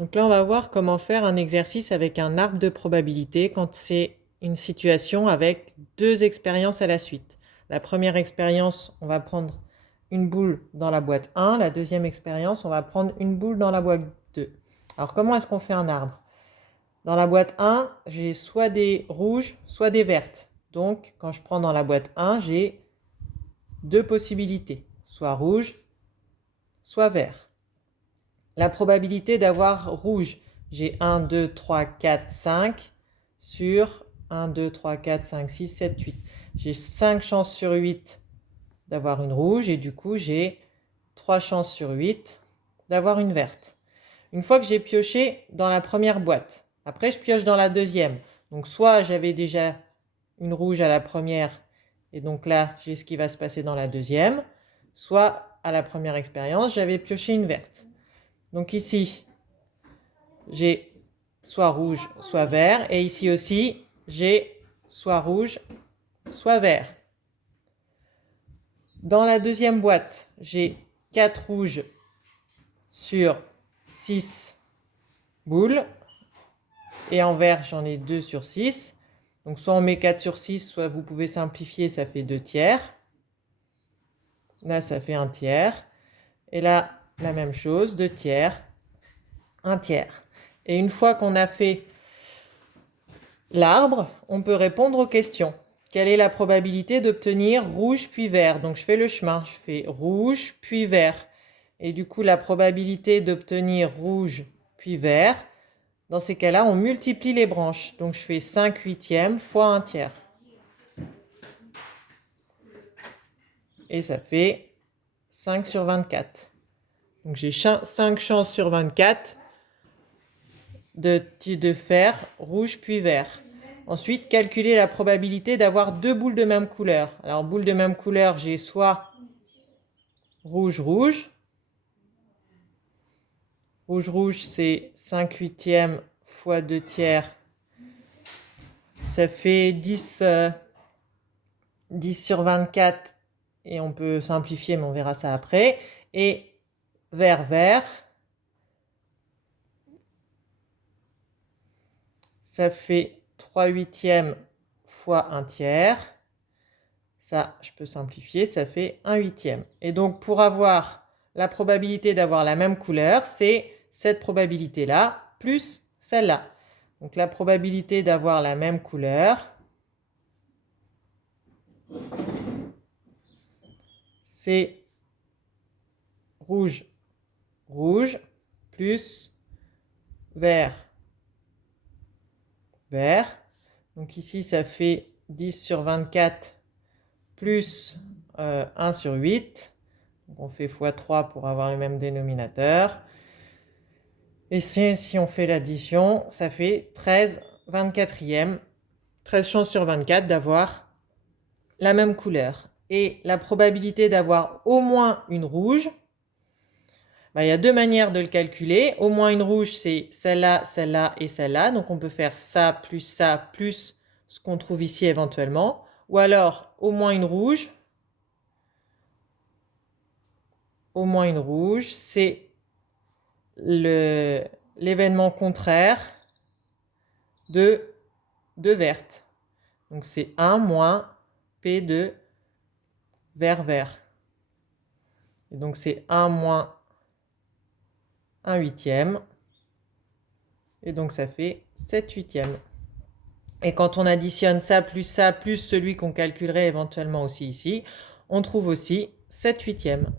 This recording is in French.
Donc là, on va voir comment faire un exercice avec un arbre de probabilité quand c'est une situation avec deux expériences à la suite. La première expérience, on va prendre une boule dans la boîte 1. La deuxième expérience, on va prendre une boule dans la boîte 2. Alors, comment est-ce qu'on fait un arbre? Dans la boîte 1, j'ai soit des rouges, soit des vertes. Donc, quand je prends dans la boîte 1, j'ai deux possibilités, soit rouge, soit vert. La probabilité d'avoir rouge, j'ai 1, 2, 3, 4, 5 sur 1, 2, 3, 4, 5, 6, 7, 8. J'ai 5 chances sur 8 d'avoir une rouge et du coup j'ai 3 chances sur 8 d'avoir une verte. Une fois que j'ai pioché dans la première boîte, après je pioche dans la deuxième. Donc soit j'avais déjà une rouge à la première et donc là j'ai ce qui va se passer dans la deuxième, soit à la première expérience j'avais pioché une verte. Donc ici, j'ai soit rouge, soit vert. Et ici aussi, j'ai soit rouge, soit vert. Dans la deuxième boîte, j'ai 4 rouges sur 6 boules. Et en vert, j'en ai 2 sur 6. Donc soit on met 4 sur 6, soit vous pouvez simplifier, ça fait 2 tiers. Là, ça fait 1 tiers. Et là, la même chose, 2 tiers, 1 tiers. Et une fois qu'on a fait l'arbre, on peut répondre aux questions. Quelle est la probabilité d'obtenir rouge puis vert? Donc je fais le chemin, je fais rouge puis vert. Et du coup, la probabilité d'obtenir rouge puis vert, dans ces cas-là, on multiplie les branches. Donc je fais 5 huitièmes fois 1 tiers. Et ça fait 5 sur 24. Donc j'ai 5 chances sur 24 de faire rouge puis vert. Ensuite, calculer la probabilité d'avoir deux boules de même couleur. Alors, boules de même couleur, j'ai soit rouge-rouge. Rouge-rouge, c'est 5 huitièmes fois 2 tiers. Ça fait 10 sur 24. Et on peut simplifier, mais on verra ça après. Et vert-vert, ça fait 3 huitièmes fois 1 tiers. Ça, je peux simplifier, ça fait 1 huitième. Et donc, pour avoir la probabilité d'avoir la même couleur, c'est cette probabilité-là plus celle-là. Donc, la probabilité d'avoir la même couleur, c'est rouge, rouge, plus vert, vert. Donc ici, ça fait 10 sur 24 plus 1 sur 8. Donc on fait x3 pour avoir le même dénominateur. Et si on fait l'addition, ça fait 13 24e. 13 chances sur 24 d'avoir la même couleur. Et la probabilité d'avoir au moins une rouge, il y a deux manières de le calculer. Au moins une rouge, c'est celle-là, celle-là et celle-là. Donc on peut faire ça, plus ce qu'on trouve ici éventuellement. Ou alors, au moins une rouge, c'est l'événement contraire de verte. Donc c'est 1 moins P de vert. Et donc c'est 1 moins 1 huitième. Et donc ça fait 7 huitièmes. Et quand on additionne ça, plus celui qu'on calculerait éventuellement aussi ici, on trouve aussi 7 huitièmes.